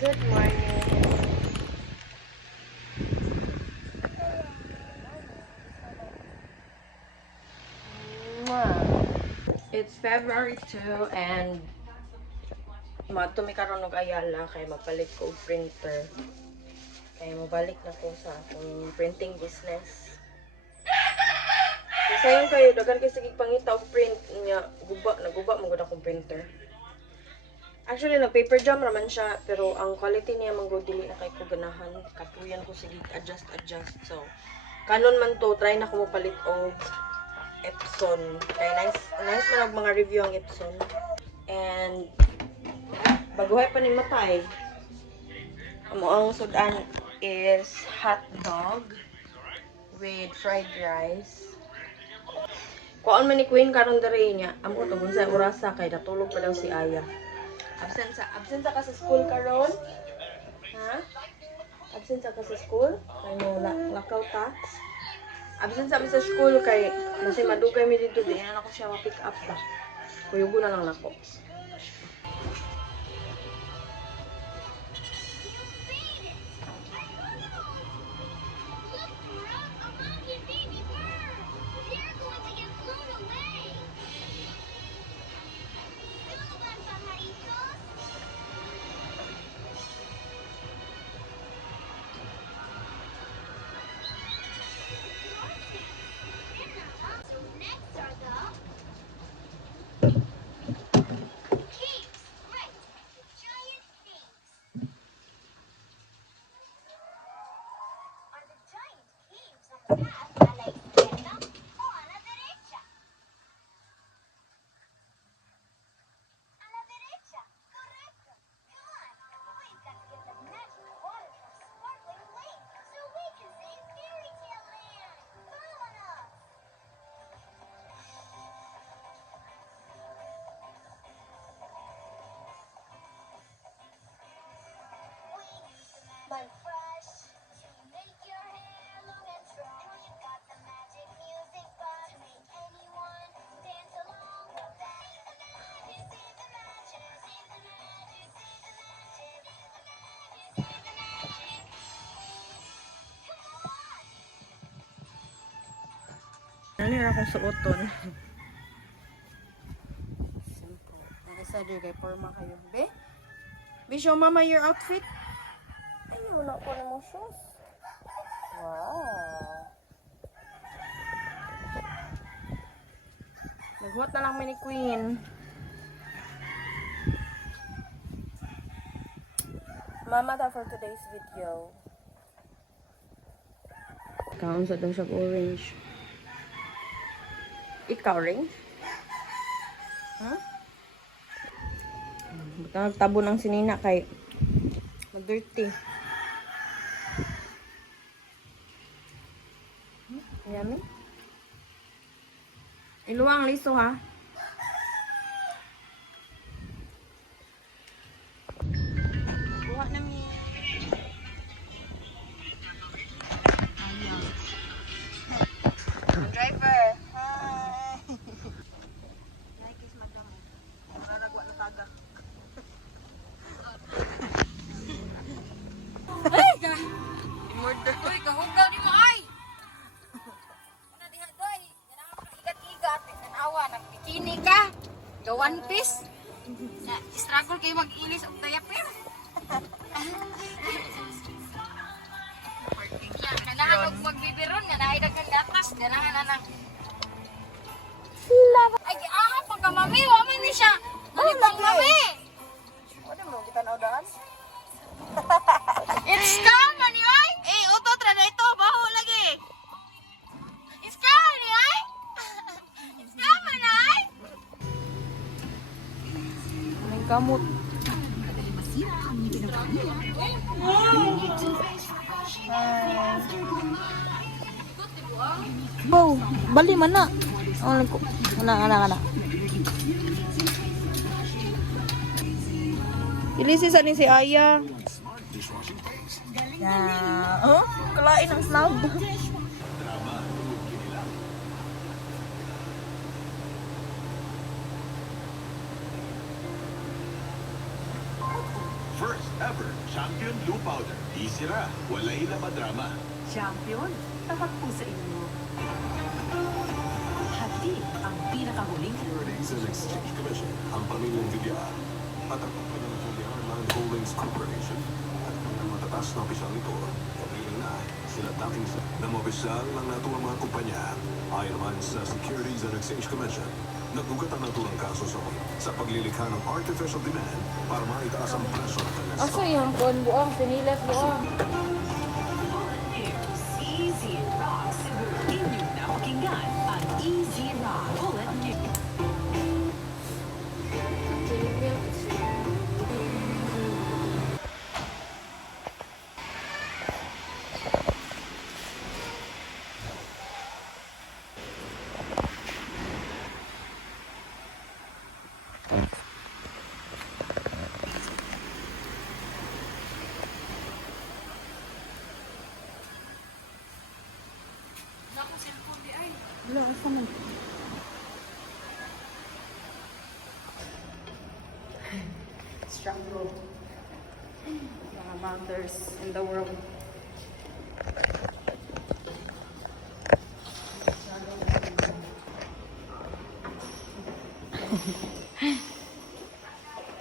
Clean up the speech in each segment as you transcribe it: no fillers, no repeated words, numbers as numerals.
Good morning. It's February 2 and matumi karon og Ayala kay magpalit ko og printer. Kay mabalik na ko sa akong printing business. Kasi sayang kayo, daghan kay sige pangita og print niya, naguba man gud akong printer. Actually, nag-paper jam naman siya, pero ang quality niya man gud dili na kay ko ganahan. Kapuyan ko sige adjust. So, kanon man to, try na ko mopalit og Epson. Kaya nice man ang mga review ang Epson. And baguhay pa ni matay. Ang sudan is hot dog with fried rice. Kuan man ni Queen karon dere niya. Amo to sa orasa kay natulog pa daw si Aya. Absent sa ka sa school karon? Ha? Absent sa ka sa school? Kay mo lakaw ta? Absent sa school kay kasi madugay mi dito di na ako siya ma-pick up ba. Kuyugo na lang nako. Ano yung akong suoton? Simple. Nakasadir kay forma kayo. Be, show mama your outfit. Ay, wala ko na mong shoes. Wow. Naghuot na lang mini Queen. Mama ta for today's video. Kaon sa daw siya orange. Ikaw rin? Ha? Butang nagtabo ng sinina kay mag-dirty. Yummy? Iluwang liso ha? Buha na mi. Driver. Murder. Uy, kahugaw ni mo ay! Una diha doy, ganang igat-igat, tanawa, nag-bikini ka, ga one piece. Na struggle kay mag-ilis og dayapir. Ganahan og magbibiron nga naay daghang gatas, ganahan na nang. Ay, pagka mami, wa man ni siya. Ano pang mami? Ano mo, kita na udaan? It's come man ay! Eh, uto tra na ito, baho lagi. It's come ni ay! It's come man ay! Anong kamot? Oh, bali man na. Oh, ana. Ilisi sa ni si Aya. Oh, kalain ang slab. First ever Super Champion Blue Powder. Easy ra, walay na madrama. Champion, tapat po sa inyo. Hati ang pinakahuling Securities and Exchange Commission, ang pamilyang Villar, at ang kumpanya ng Villar Land Holdings Corporation, at ang mga matatas na opisyal nito, kabilang na sila dating na mga opisyal ng naturang mga kumpanya, ayon naman sa Securities and Exchange Commission, nagdugat ang naturang kaso sa paglilikha ng artificial demand para maitaas ang presyo ng kanyang stock. yung buang, pinilat buang. Easy Rock Cebu. Inyong napakinggan ang Easy Rock Bullet News. Wala, asa man. Struggle. Mga mothers in the world.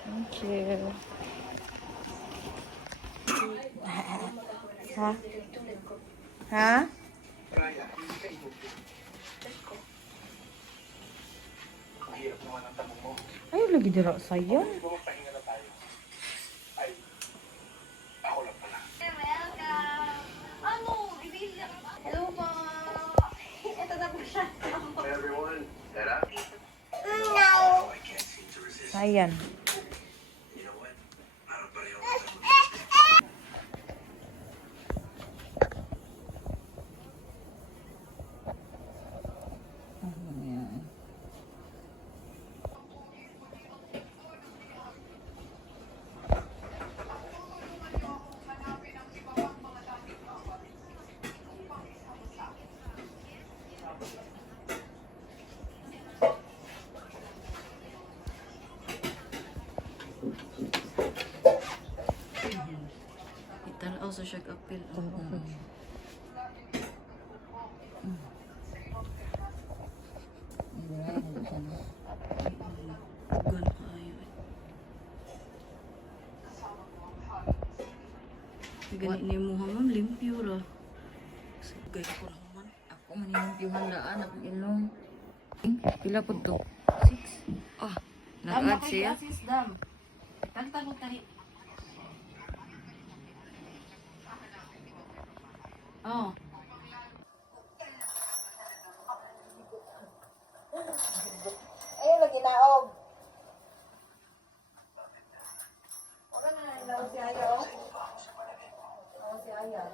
Thank you. Ha? Ha? Ayaw lagi dira saya. Sayan. Itanaw sa siya apil. Gan ayo. Gani ni mo ma'am limpyo ra. Sagay ko naman. Ako maninimpiyuhan daan ako ilong. Pila po to? 6. Ah, nag-add siya. Dam. Kanta ko tahi. Oh. Ayun, lagi naog. Wala na lang si Ayo. Si Aya.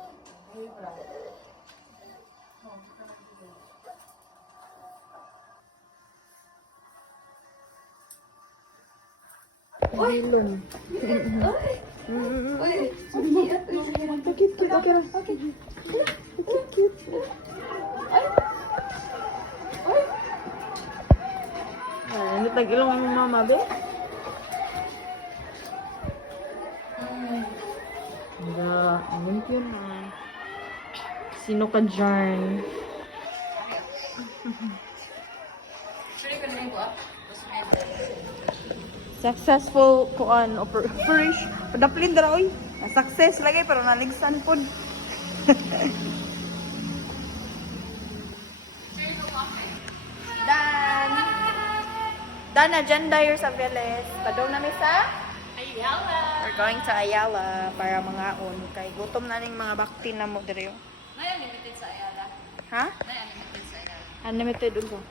Ay, tag-ilong ang mama, be. Wala, limpyo na. Sino ka dyan? Successful kuan operation. Padaplin dara oy. Success lagi pero naligsan pod. Dan agenda here sa Veles. Padong na sa Ayala. We're going to Ayala para mangaon kay gutom na ning mga bakti na mo diri. Nay unlimited sa Ayala. Ha? Nay unlimited sa Ayala. Unlimited unto.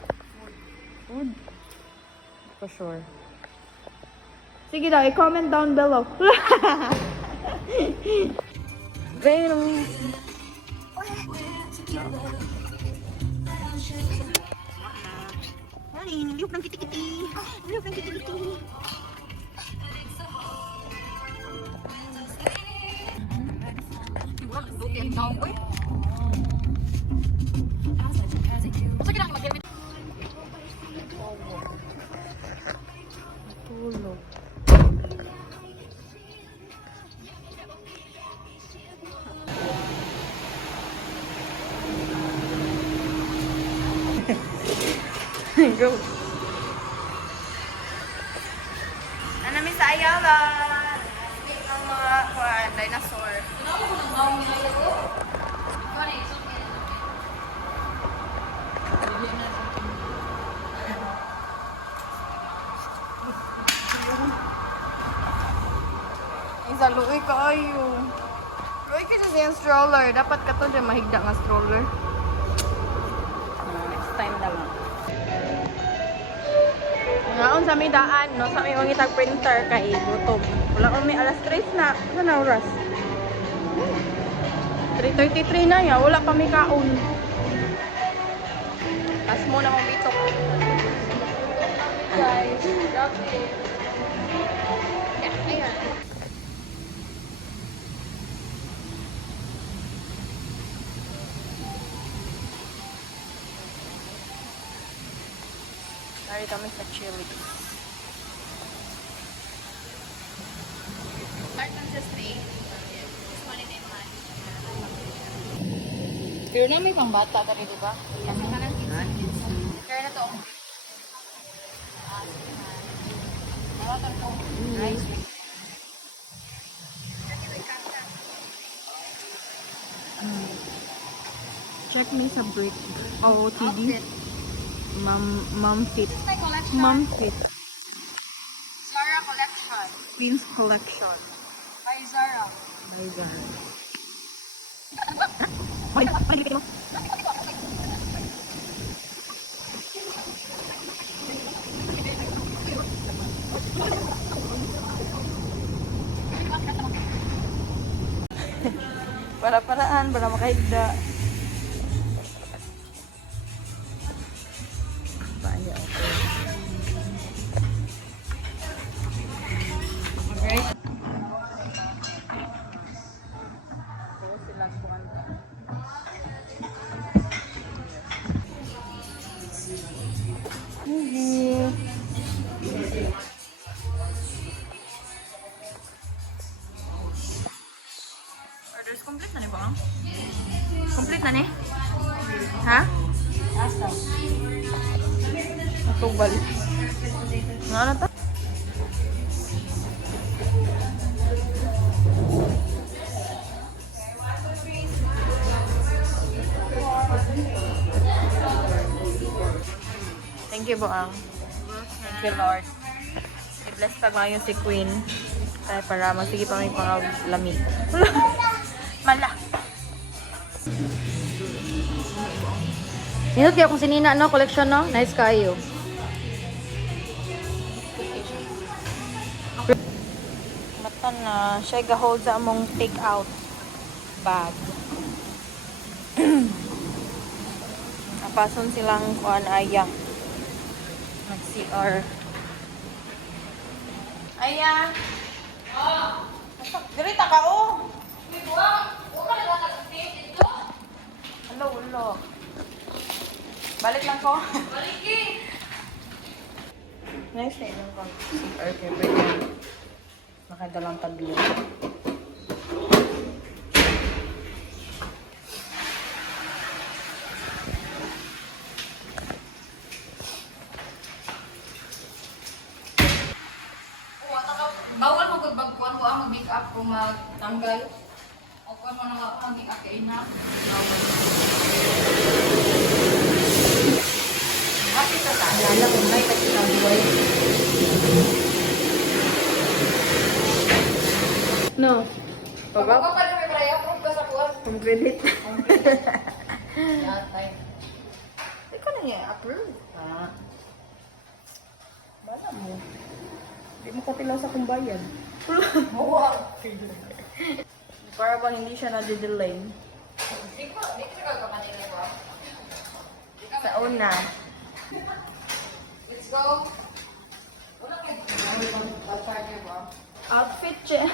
Food. For sure. Sige daw, i-comment down below. Pero... Ay, niliop ng kiti-kiti. Niliop ng kiti-kiti. Tulog. Go. Ano mi sa Ayala? Ang mga dinosaur. Isa luoy kaayo. Luoy ka sa yung stroller. Dapat ka to dyan mahigda nga stroller. Next time na lang. Ngaon sa may daan, no? Sa may mangitag printer kay gutom. Wala ko may alas 3 na. Saan na oras? 3:33 na ya. Wala pa may kaon. Tas mo na mong bitok. Guys, grabe. Yeah, ayan. Dari kami sa chili. Pero na may pang bata ka rin, di ba? Kasi ka lang Kaya na to. Nice. Check me sa brick. OOTD. Mom fit. This is my collection. Mom fit. Zara collection. Queen's collection. By Zara. My God. Para-paraan, para makahigda. Banyak, okay. Okay. Orders complete na ni ba? Complete na ni? Ha? Atong balik. Nga na to? Thank you, Boang. Thank you, Lord. I-bless pag mayo si Queen. Kaya para magsige pa may pangalamig. Mala. Minut kayo kung sinina, no? Collection, no? Nice kayo. Matan na siya ga-hold sa among take-out bag. Napason silang kuan aya. Nag-CR. Aya. Oh. Dirita ka oh. Hello, hello. Balik lang ko. Balik Nice na ilang kang CR paper yan. Nakadalang tablo. Bawal mo kung bagkuhan ko ang mag-make up kung magtanggal. O kung ano mag-make up kayo na. Bawal. Happy sa taalala kung may nagsasabuhay. No. Pag ako pa na may paraya, approve ka sa kuwan. From credit. Yatay. Ikaw na niya approve. Ah. Bala mo. Hindi mo katilaw sa kumbayan. Para bang hindi siya na-delay. Di ko nagkakamanila ba? Sa una. Let's go. Wala kayo. Partner ba? Outfit check.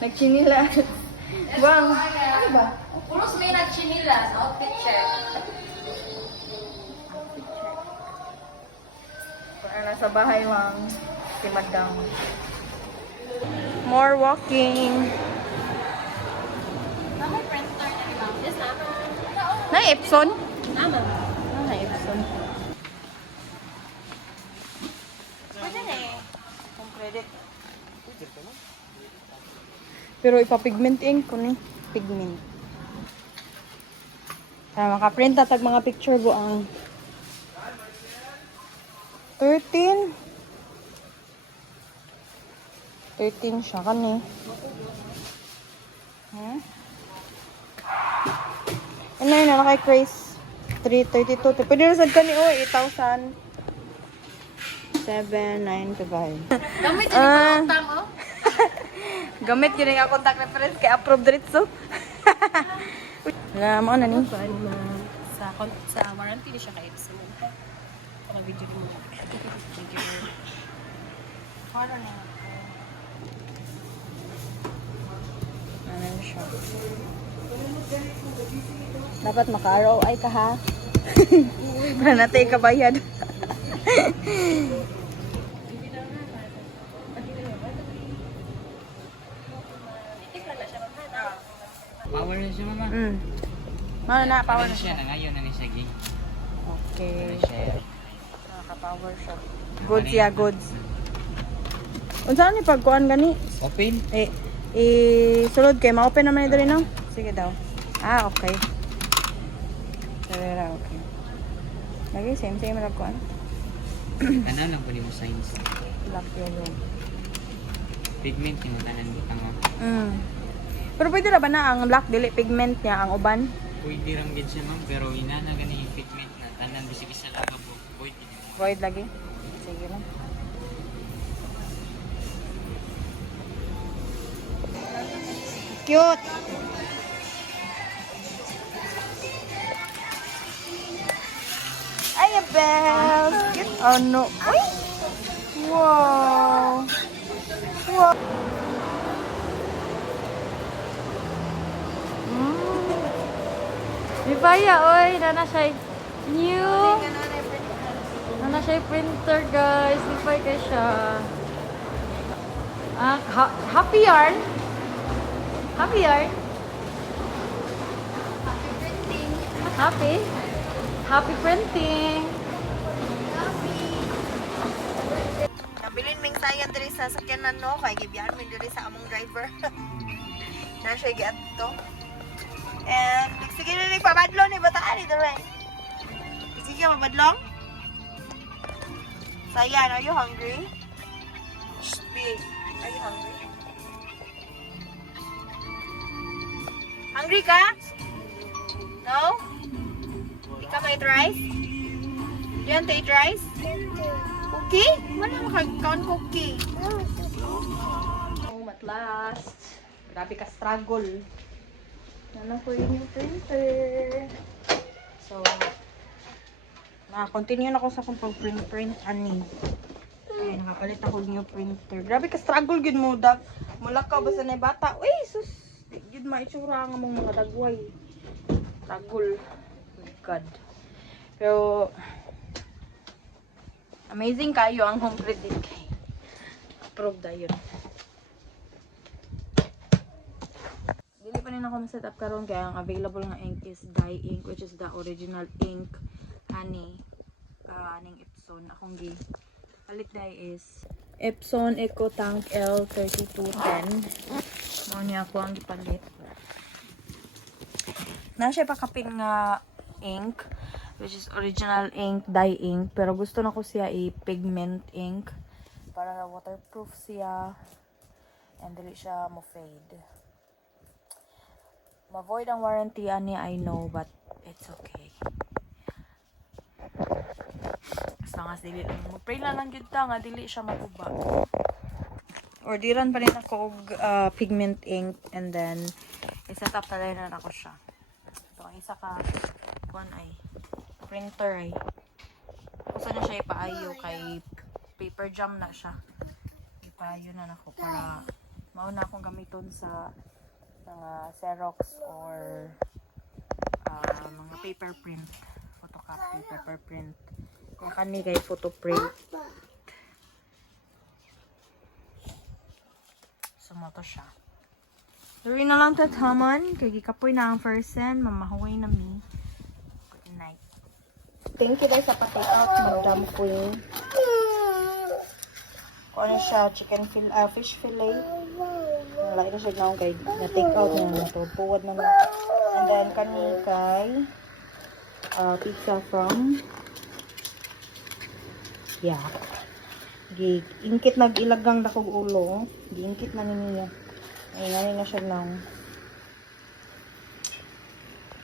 Nagchinilas. Bang. Ano ba? Puros may nagchinilas. Outfit check. Para nasa bahay lang si Madam. More walking. May printer na ni ma'am. Yes, ma'am. Na Epson? Ma'am. Na Epson. Pero ipapigment ink ko ni. Pigment. Para makaprint tag mga picture bo ang 13 siya kani. Ano yun, kay Grace 332. Pwede rin sad kani, 8,000. 795. Gamit yun yung utang, oh. Gamit yun yung contact reference kay approve diretso. Wala mo na ni. Sa warranty na siya kahit sa mga. Para video mo. Video mo. Para na. Ano siya? Dapat maka-ROI ka ha. Para natin kabayad. Power na siya, mama. Ano na, power Ano na siya siya. na ngayon na ni siya, gay. Okay. Siya. Naka-power siya. Goods ya, goods. Unsa ni pagkuan gani? Open? Sulod kay ma-open naman ito rin, no? Sige daw. Ah, okay. Sarera, okay. Lagi, same lang kuan. Ano lang po ni mo signs. Black yun. Pigment yung tanan di tanga. Pero pwede na ba na ang black dili pigment niya ang uban? Pwede ram gid siya, ma'am, pero inana gani yung pigment na tanan bisig isa lang ka po. Pwede. Void lagi. Sige lang. Cute. Ay, bells. Cute. Oh no. Uy. Wow. Wow. Bibaya, oy. Nana siya new. Nana siya printer, guys. Bibay ka siya. Happy yarn. Happy yarn. Happy. Happy printing. Nabilin ming sayan diri sa sakyanan no kay gibiyahan min diri sa among driver. Na siya giadto. And sige na ni pabadlong ni bataan ni dere. Sige ka mabadlong? Sayan, are you hungry? Shh, babe. Are you hungry? Hungry ka? No? Di ka may rice? Do you want to eat rice? Cookie? Wala makakaon cookie. Home at last. Grabe ka struggle. Ano ko yun yung printer. So, continue na ako sa akong pag-print ani. Ay, nakapalit ako new printer. Grabe ka struggle gud mo dag. Mula ka basta na bata. Uy, sus. Gud maitsura nga mong mga dagway. Struggle. Oh God. Pero amazing kayo ang home credit kay. Approve da yun. Dili pa rin ako ma-set up karon kaya ang available nga ink is dye ink which is the original ink ani aning Epson akong gi palit dye is Epson Eco Tank L3210. Mo niya ako ang gipalit. Na siya pa kapin nga ink which is original ink, dye ink. Pero gusto na ko siya i-pigment ink para waterproof siya and dili siya mo fade. Ma-void ang warranty ani I know but it's okay. Basta nga dili lang mo-pray lang gyud ta nga dili siya maguba. Orderan pa rin ako og pigment ink and then i-set up na rin na ako siya. So ang isa ka kuan ay printer ay gusto na siya ipaayo kay paper jam na siya. Ipaayo na nako para mauna akong gamiton sa mga Xerox or mga paper print, photocopy, paper print. Kung kani kay photo print. Sumato siya. Duri na lang tataman. Kaya gikapoy na ang person. Mamahuwi na mi. Good night. Thank you guys sa pa-take out. Magdam ko yung kung ano siya, fish fillet. lain na siya naong kay na-take out na to. Puwad na na. And then, kani kay pizza from Giingkit nag ilagang dakog ulo. Giingkit na niya. Ay, nani na siya naong.